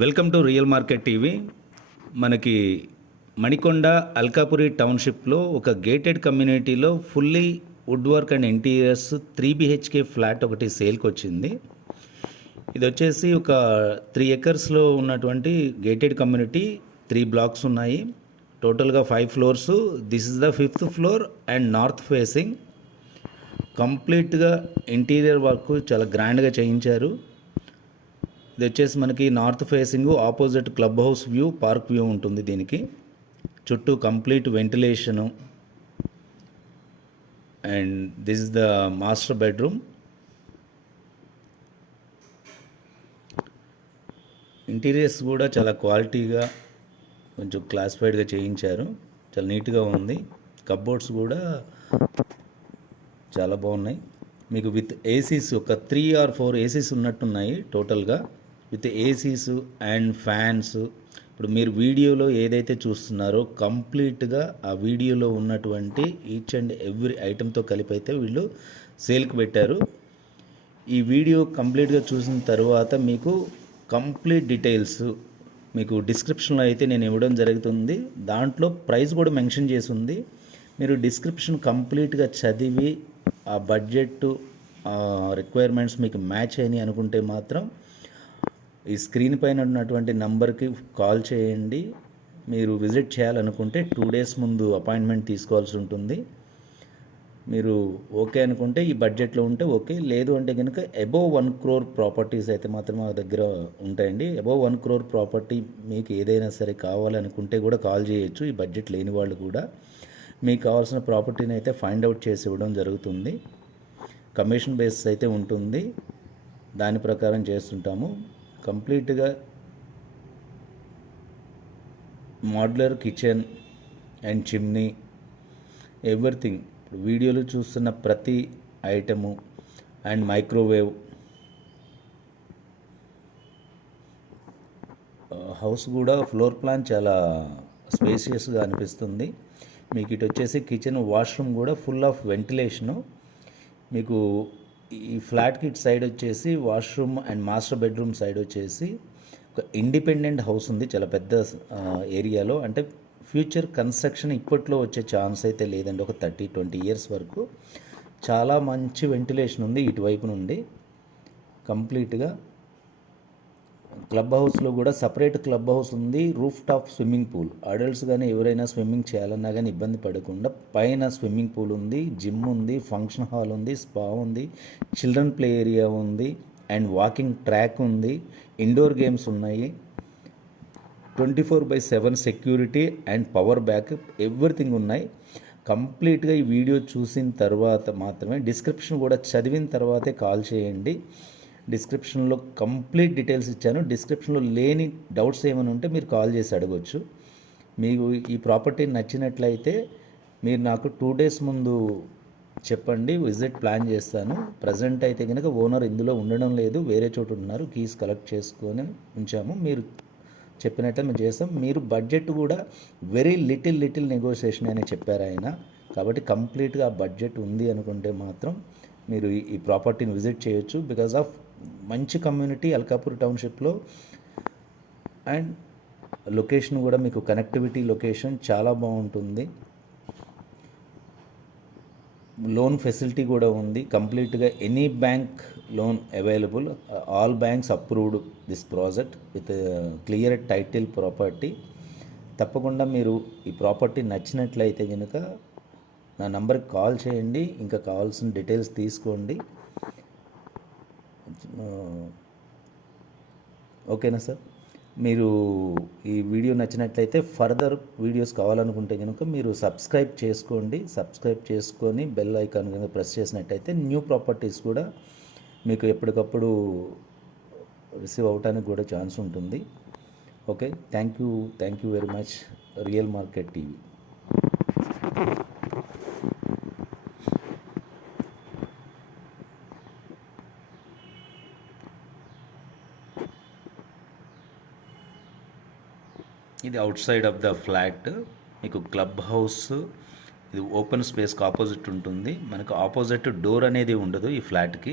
Welcome to real market TV. మనకి మణికొండ అల్కాపురి టౌన్షిప్లో ఒక gated కమ్యూనిటీలో fully wood work and interiors 3 BHK flat ఒకటి సేల్కి వచ్చింది. ఇది వచ్చేసి ఒక 3 ఎకర్స్లో ఉన్నటువంటి గేటెడ్ కమ్యూనిటీ. 3 బ్లాక్స్ ఉన్నాయి, టోటల్గా 5 floors. This is the 5th floor and north facing. కంప్లీట్గా ఇంటీరియర్ వర్క్ చాలా గ్రాండ్గా చేయించారు. ఇది వచ్చేసి మనకి north facing, opposite club house view, park view ఉంటుంది. దీనికి చుట్టూ complete ventilation. And this is the master bedroom. Interiors కూడా చాలా క్వాలిటీగా, కొంచెం క్లాసిఫైడ్గా చేయించారు. చాలా నీట్గా ఉంది. కప్బోర్డ్స్ కూడా చాలా బాగున్నాయి. మీకు విత్ ఏసీస్ ఒక 3 or 4 ఏసీస్ ఉన్నట్టున్నాయి టోటల్గా, విత్ ఏసీస్ అండ్ ఫ్యాన్స్. ఇప్పుడు మీరు వీడియోలో ఏదైతే చూస్తున్నారో కంప్లీట్గా ఆ వీడియోలో ఉన్నటువంటి ఈచ్ అండ్ ఎవ్రీ ఐటెంతో కలిపి అయితే వీళ్ళు సేల్కి పెట్టారు. ఈ వీడియో కంప్లీట్గా చూసిన తర్వాత మీకు కంప్లీట్ డీటెయిల్స్ మీకు డిస్క్రిప్షన్లో అయితే నేను ఇవ్వడం జరుగుతుంది. దాంట్లో ప్రైస్ కూడా మెన్షన్ చేసి ఉంది. మీరు డిస్క్రిప్షన్ కంప్లీట్గా చదివి ఆ బడ్జెట్ రిక్వైర్మెంట్స్ మీకు మ్యాచ్ అయినాయి అనుకుంటే మాత్రం ఈ స్క్రీన్ పైన ఉన్నటువంటి నంబర్కి కాల్ చేయండి. మీరు విజిట్ చేయాలనుకుంటే 2 days ముందు అపాయింట్మెంట్ తీసుకోవాల్సి ఉంటుంది. మీరు ఓకే అనుకుంటే ఈ బడ్జెట్లో ఉంటే ఓకే, లేదు అంటే కనుక అబోవ్ 1 crore ప్రాపర్టీస్ అయితే మాత్రం మా దగ్గర ఉంటాయండి. అబోవ్ 1 crore ప్రాపర్టీ మీకు ఏదైనా సరే కావాలనుకుంటే కూడా కాల్ చేయొచ్చు. ఈ బడ్జెట్ లేని వాళ్ళు కూడా మీకు కావాల్సిన ప్రాపర్టీని అయితే ఫైండ్ అవుట్ చేసి ఇవ్వడం జరుగుతుంది. కమిషన్ బేస్ అయితే ఉంటుంది, దాని ప్రకారం చేస్తుంటాము. కంప్లీట్గా modular kitchen and chimney, everything. ఇప్పుడు వీడియోలో చూస్తున్న ప్రతి ఐటము అండ్ మైక్రోవేవ్. హౌస్ కూడా ఫ్లోర్ ప్లాన్ చాలా స్పేసియస్గా అనిపిస్తుంది. మీకు ఇటు వచ్చేసి కిచెన్, వాష్రూమ్ కూడా ఫుల్ ఆఫ్ వెంటిలేషను. మీకు ఈ ఫ్లాట్కి ఇటు సైడ్ వచ్చేసి washroom and master bedroom side వచ్చేసి ఒక ఇండిపెండెంట్ హౌస్ ఉంది చాలా పెద్ద ఏరియాలో. అంటే ఫ్యూచర్ కన్స్ట్రక్షన్ ఇప్పట్లో వచ్చే ఛాన్స్ అయితే లేదండి. ఒక 30-20 years వరకు చాలా మంచి వెంటిలేషన్ ఉంది ఇటువైపు నుండి. కంప్లీట్గా క్లబ్ హౌస్లో కూడా సపరేట్ క్లబ్ హౌస్ ఉంది. Roof top swimming pool, adults కానీ ఎవరైనా స్విమ్మింగ్ చేయాలన్నా కానీ ఇబ్బంది పడకుండా పైన స్విమ్మింగ్ పూల్ ఉంది, జిమ్ ఉంది, ఫంక్షన్ హాల్ ఉంది, స్పా ఉంది, చిల్డ్రన్ ప్లే ఏరియా ఉంది, అండ్ వాకింగ్ ట్రాక్ ఉంది, ఇండోర్ గేమ్స్ ఉన్నాయి, 24/7 security and power backup, everything ఉన్నాయి. కంప్లీట్గా ఈ వీడియో చూసిన తర్వాత మాత్రమే, డిస్క్రిప్షన్ కూడా చదివిన తర్వాతే కాల్ చేయండి. డిస్క్రిప్షన్లో కంప్లీట్ డీటెయిల్స్ ఇచ్చాను. డిస్క్రిప్షన్లో లేని డౌట్స్ ఏమైనా ఉంటే మీరు కాల్ చేసి అడగవచ్చు. మీకు ఈ ప్రాపర్టీ నచ్చినట్లయితే మీరు నాకు 2 days ముందు చెప్పండి, విజిట్ ప్లాన్ చేస్తాను. ప్రజెంట్ అయితే కనుక ఓనర్ ఇందులో ఉండడం లేదు, వేరే చోటు ఉన్నారు. కీస్ కలెక్ట్ చేసుకొని ఉంచాము. మీరు చెప్పినట్లే మేము చేస్తాం. మీరు బడ్జెట్ కూడా వెరీ లిటిల్ నెగోషియేషన్ అని చెప్పారు ఆయన. కాబట్టి కంప్లీట్గా ఆ బడ్జెట్ ఉంది అనుకుంటే మాత్రం మీరు ఈ ప్రాపర్టీని విజిట్ చేయొచ్చు. బికాజ్ ఆఫ్ మంచి కమ్యూనిటీ అల్కాపూర్ టౌన్షిప్లో, అండ్ లొకేషన్ కూడా మీకు కనెక్టివిటీ లొకేషన్ చాలా బాగుంటుంది. లోన్ ఫెసిలిటీ కూడా ఉంది. కంప్లీట్గా any bank loan available. All banks approved this project with clear title property. తప్పకుండా మీరు ఈ ప్రాపర్టీ నచ్చినట్లయితే కనుక నా నంబర్కి కాల్ చేయండి. ఇంకా కావాల్సిన డీటెయిల్స్ తీసుకోండి. ఓకేనా సార్? మీరు ఈ వీడియో నచ్చినట్లయితే ఫర్దర్ వీడియోస్ కావాలనుకుంటే కనుక మీరు సబ్స్క్రైబ్ చేసుకోండి. సబ్స్క్రైబ్ చేసుకొని బెల్ ఐకాన్ కనుక ప్రెస్ చేసినట్టయితే న్యూ ప్రాపర్టీస్ కూడా మీకు ఎప్పటికప్పుడు రిసీవ్ అవ్వడానికి కూడా ఛాన్స్ ఉంటుంది. Okay, thank you very much. Real market TV. ఇది outside of the flat. మీకు క్లబ్ హౌస్, ఇది ఓపెన్ స్పేస్కి ఆపోజిట్ ఉంటుంది. మనకు ఆపోజిట్ డోర్ అనేది ఉండదు ఈ ఫ్లాట్కి.